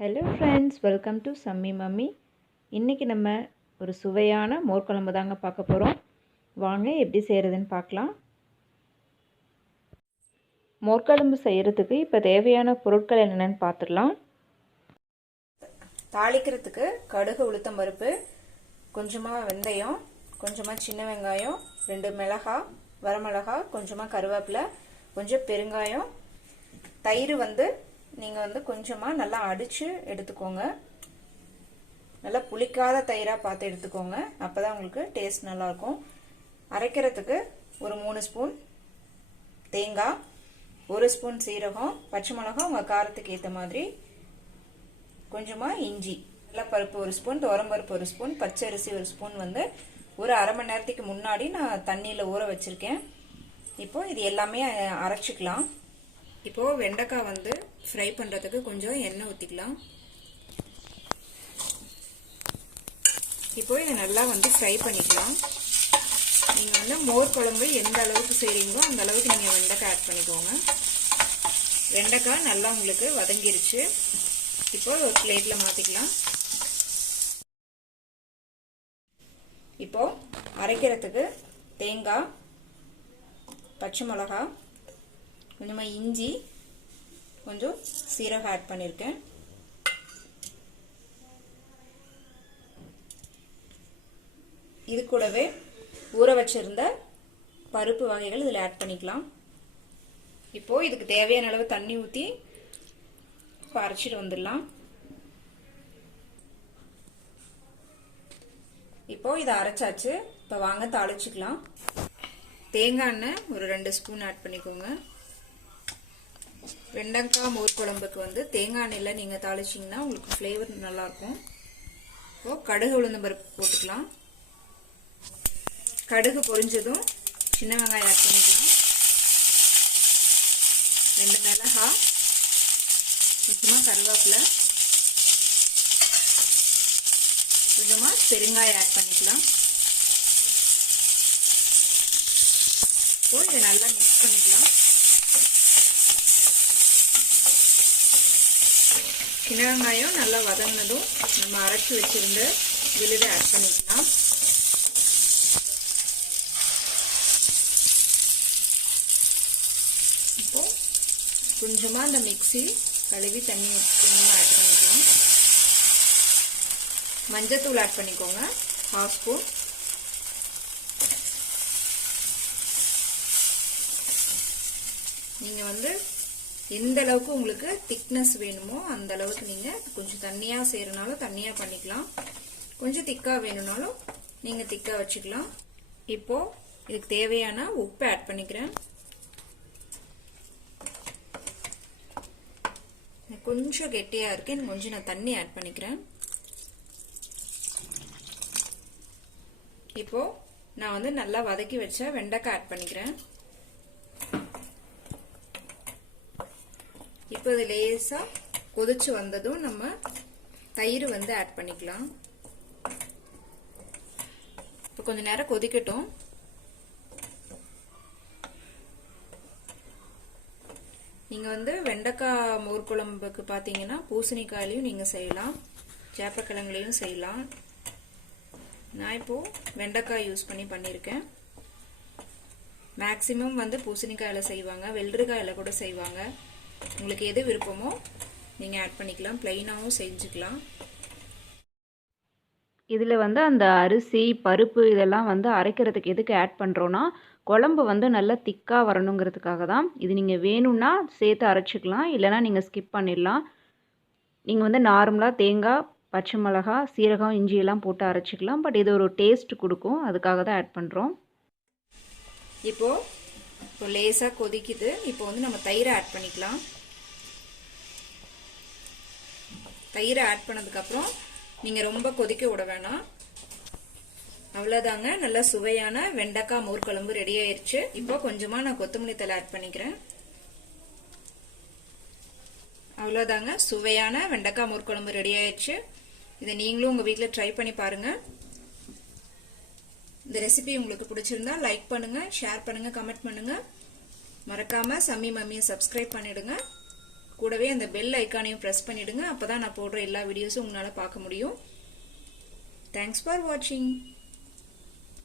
Hello friends, welcome to Sammy Mummy. இன்றைக்கி நம்ம ஒரு சுவையான மோர் குழம்பு தாங்க பார்க்க போகிறோம். வாங்க எப்படி செய்கிறதுன்னு பார்க்கலாம். மோர் குழம்பு செய்கிறதுக்கு இப்போ தேவையான பொருட்கள் என்னென்னு பார்த்துடலாம். தாளிக்கிறதுக்கு கடுகு, உளுத்தம் பருப்பு, கொஞ்சமாக வெந்தயம், கொஞ்சமாக சின்ன வெங்காயம், 2 மிளகாய், வரமிளகாய், கொஞ்சமாக கருவேப்பிலை, கொஞ்சம் பெருங்காயம், தயிர் நீங்கள் கொஞ்சமாக நல்லா அடித்து எடுத்துக்கோங்க. நல்லா புளிக்காத தயிராக பார்த்து எடுத்துக்கோங்க, அப்போ தான் உங்களுக்கு டேஸ்ட் நல்லாயிருக்கும். அரைக்கிறதுக்கு ஒரு 3 ஸ்பூன் தேங்காய், 1 ஸ்பூன் சீரகம், பச்சை மிளகாய் உங்கள் காரத்துக்கு ஏற்ற மாதிரி, கொஞ்சமாக இஞ்சி, பருப்பு 1 ஸ்பூன், துவரம்பருப்பு 1 ஸ்பூன், பச்சரிசி 1 ஸ்பூன் ஒரு அரை மணி நேரத்துக்கு முன்னாடி நான் தண்ணியில் ஊற வச்சுருக்கேன். இப்போது இது எல்லாமே அரைச்சிக்கலாம். இப்போது வெண்டைக்காய் ஃப்ரை பண்ணுறதுக்கு கொஞ்சம் எண்ணெய் ஊற்றிக்கலாம். இப்போது இதை நல்லா ஃப்ரை பண்ணிக்கலாம். நீங்கள் மோர் குழம்பு எந்த அளவுக்கு செய்கிறீங்களோ அந்த அளவுக்கு நீங்கள் வெண்டைக்காய் ஆட் பண்ணிக்கோங்க. வெண்டைக்காய் நல்லா உங்களுக்கு வதங்கிருச்சு. இப்போது ஒரு பிளேட்டில் மாற்றிக்கலாம். இப்போது அரைக்கிறதுக்கு தேங்காய், பச்சை மிளகாய், கொஞ்சமாக இஞ்சி, கொஞ்சம் சீரகம் ஆட் பண்ணியிருக்கேன். இது கூடவே ஊற வச்சிருந்த பருப்பு வகைகள் இதில் ஆட் பண்ணிக்கலாம். இப்போது இதுக்கு தேவையான அளவு தண்ணி ஊற்றி அரைச்சிட்டு வந்துடலாம். இப்போ இதை அரைச்சாச்சு. இப்போ வாங்க தாளிச்சுக்கலாம். தேங்காய் எண்ணெய் ஒரு 2 ஸ்பூன் ஆட் பண்ணிக்கோங்க. வெண்டைக்காய் மோர் குழம்புக்கு தேங்காய் எண்ணெயில் நீங்கள் தாளிச்சிங்கன்னா உங்களுக்கு ஃப்ளேவர் நல்லாயிருக்கும். இப்போ கடுகு, உளுந்தம் பருப்பு போட்டுக்கலாம். கடுகு பொரிஞ்சதும் சின்ன வெங்காயம் ஆட் பண்ணிக்கலாம். 2 மிளகாய், கொஞ்சமாக கருவேப்பிலை, கொஞ்சமாக பெருங்காயம் ஆட் பண்ணிக்கலாம். இப்போ இதை நல்லா மிக்ஸ் பண்ணிக்கலாம். சின்ன வெங்காயம் நல்லா வதங்கினதும் நம்ம அரைச்சி வச்சிருந்த விழுதை ஆட் பண்ணிக்கலாம். இப்போ கொஞ்சமா இந்த மிக்ஸி கழுவி தண்ணி கொஞ்சமா ஆட் பண்ணிக்கலாம். மஞ்சத்தூள் ஆட் பண்ணிக்கோங்க, 1/2 ஸ்பூன். நீங்க எந்த அளவுக்கு உங்களுக்கு திக்னஸ் வேணுமோ அந்த அளவுக்கு நீங்க கொஞ்சம் தண்ணியா செய்யறனாலும் தண்ணியா பண்ணிக்கலாம். கொஞ்சம் திக்கா வேணும்னாலும் நீங்க திக்கா வச்சுக்கலாம். இப்போ இதுக்கு தேவையான உப்பு ஆட் பண்ணிக்கிறேன். கொஞ்சம் கெட்டியா இருக்கு, கொஞ்சம் நான் தண்ணி ஆட் பண்ணிக்கிறேன். இப்போ நான் நல்லா வதக்கி வச்ச வெண்டைக்காய் ஆட் பண்ணிக்கிறேன். இப்போ இது லேசா கொதிச்சு வந்ததும் நம்ம தயிர் ஆட் பண்ணிக்கலாம். இப்போ கொஞ்ச நேரம் கொதிக்கட்டும். நீங்க வெண்டைக்காய் மோர் குழம்புக்கு பாத்தீங்கன்னா பூசணிக்காயிலையும் நீங்க செய்யலாம், சேப்பக்கிழங்குலையும் செய்யலாம். நான் இப்போ வெண்டைக்காய் யூஸ் பண்ணி பண்ணியிருக்கேன். மேக்சிமம் பூசணிக்காயில செய்வாங்க, வெள்ளரிக்காயில கூட செய்வாங்க. உங்களுக்கு எது விருப்பமோ நீங்க ஆட் பண்ணிக்கலாம், பிளைனாவும் செஞ்சுக்கலாம். இதில் அந்த அரிசி, பருப்பு இதெல்லாம் அரைக்கிறதுக்கு எதுக்கு ஆட் பண்ணுறோன்னா குழம்பு நல்லா திக்காக வரணுங்கிறதுக்காக தான். இது நீங்கள் வேணும்னா சேர்த்து அரைச்சிக்கலாம், இல்லைனா நீங்கள் ஸ்கிப் பண்ணிடலாம். நீங்கள் நார்மலாக தேங்காய், பச்சை மிளகாய், சீரகம், இஞ்சியெல்லாம் போட்டு அரைச்சிக்கலாம். பட் இது ஒரு டேஸ்ட் கொடுக்கும், அதுக்காக தான் ஆட் பண்ணுறோம். இப்போ லேசாக கொதிக்குது. இப்போ நம்ம தயிரை ஆட் பண்ணிக்கலாம். தயிரை ஆட் பண்ணதுக்கப்புறம் நீங்கள் ரொம்ப கொதிக்க விட வேணாம். அவ்வளோதாங்க, நல்லா சுவையான வெண்டைக்காய் மோர் குழம்பு ரெடி ஆயிடுச்சு. இப்போ கொஞ்சமாக நான் கொத்தமல்லி தழை ஆட் பண்ணிக்கிறேன். அவ்வளோதாங்க, சுவையான வெண்டைக்காய் மோர் குழம்பு ரெடி ஆயிடுச்சு. இதை நீங்களும் உங்கள் வீட்டில் ட்ரை பண்ணி பாருங்க. இந்த ரெசிபி உங்களுக்கு பிடிச்சிருந்தா லைக் பண்ணுங்க, ஷேர் பண்ணுங்க, கமெண்ட் பண்ணுங்க. மறக்காம சம்மி மம்மியை சப்ஸ்கிரைப் பண்ணிடுங்க. கூடவே அந்த பெல் ஐக்கானையும் ப்ரெஸ் பண்ணிடுங்க. அப்பதான் நான் போடுற எல்லா வீடியோஸும் உங்களால பார்க்க முடியும். தேங்க்ஸ் ஃபார் வாட்சிங்.